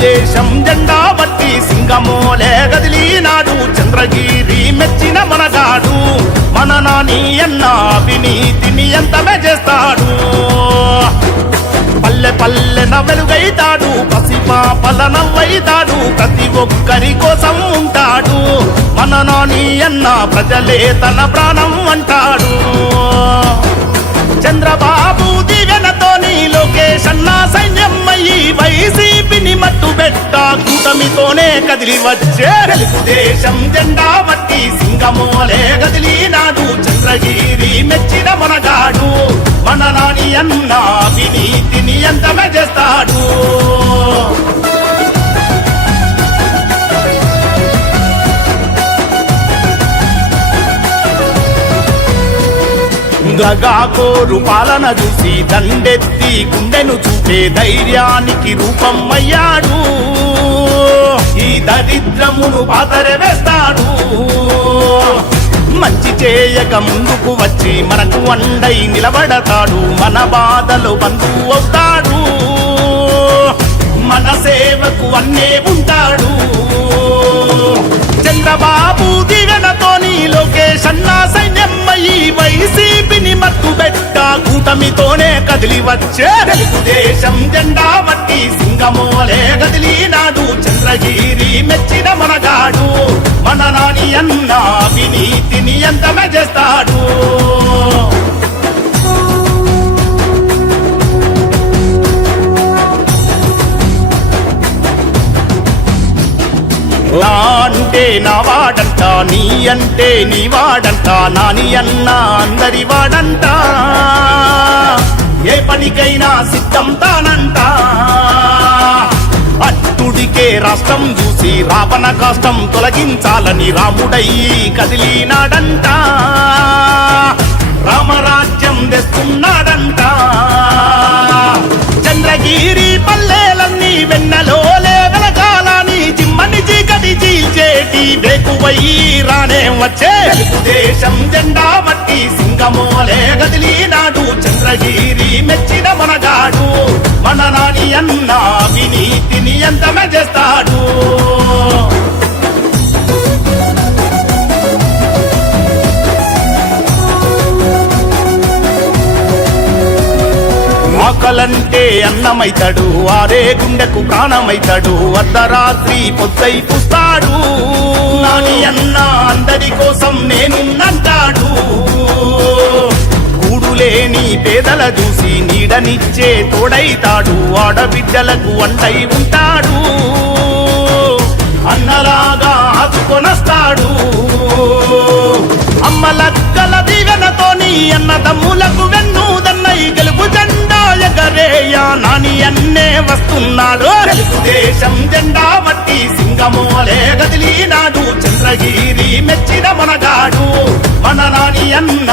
దేశం జెండా బట్టి సింగమోలే గదిలినాడు చంద్రగిరి మెచ్చిన మనగాడు మన నాని అన్న అవినీతిని ఎంతమే చేస్తాడు పల్లె పల్లెన వెలుగైతాడు పసిపాపల నవ్వైతాడు ప్రతి ఒక్కరి కోసం ఉంటాడు మన నాని అన్న ప్రజలే తన ప్రాణం అంటాడు చంద్రబాబు దివెనతోని లోకేష్ అన్న సైన్యమయ్యి వైసీపీని మట్టు పెట్ట కూటమితోనే కదిలి వచ్చే తెలుగుదేశం జెండా బట్టి సింగమోలే గదిలినాడు చంద్రగిరి మెచ్చిన మనగాడు మన నాని అన్న అవినీతిని ఎంతమే చేస్తాడు దగాకోరు పాలన చూసి దండెత్తి గుండెను చూపే ధైర్యానికి రూపం అయ్యాడు ఈ దరిద్రమును పాతర వేస్తాడు మంచి చేయక ముందుకు వచ్చి మనకు అండై నిలబడతాడు మన బాధలు బంధువు అవుతాడు మన సేవకు అన్నే ఉంటాడు చంద్రబాబు దివెనతోని లోకేష్ అన్న సైన్యమయ్యి వైసీపీని మట్టు పెట్ట కూటమితోనే కదిలి వచ్చే తెలుగుదేశం జెండా బట్టి సింగమోలే గదిలినాడు చంద్రగిరి మెచ్చిన మనగాడు మన నాని అన్న అవినీతిని ఎంతమే చేస్తాడు నా అంటే నా వాడంట నీ అంటే నీ వాడంట నాని అన్న అందరి వాడంట ఏ పనికైనా సిద్ధం తానంట అట్టుడికే రాష్ట్రం చూసి రావణ కష్టం తొలగించాలని రాముడయ్యి కదిలినాడంట రామరాజ్యం తెస్తున్నాడంట చంద్రగిరి పల్లెలన్నీ వెన్నలోలే వెలగాలని జిమ్మని చీకటి చీల్చేటి వేకువయ్యి రానే వచ్చే తెలుగుదేశం జెండా బట్టి సింగమోలే గదిలినాడు చంద్రగిరి మెచ్చిన మనగాడు మన నాని అన్న అవినీతిని ఎంతమే చేస్తాడు ఆకలంటే అన్నమైతాడు ఆరే గుండెకు ప్రాణమైతాడు అర్ధరాత్రి పొద్దై పుస్తాడు నాని అన్న అందరి కోసం నేనున్నంటాడు కూడులేని పేదల చూసి నీడనిచ్చే తోడైతాడు ఆడబిడ్డలకు వంటై ఉంటాడు అన్నలాగా ఆదుకొనస్తాడు అమ్మలక్కల దీవెనతోని అన్నదమ్ములకు వెన్నుదన్నై గెలుపు జెండా ఎగరేయ నాని అన్నే వస్తున్నాడు తెలుగుదేశం జెండా బట్టి సింగమోలే గదిలినాడు చంద్రగిరి మెచ్చిన మనగాడు మన నాని అన్న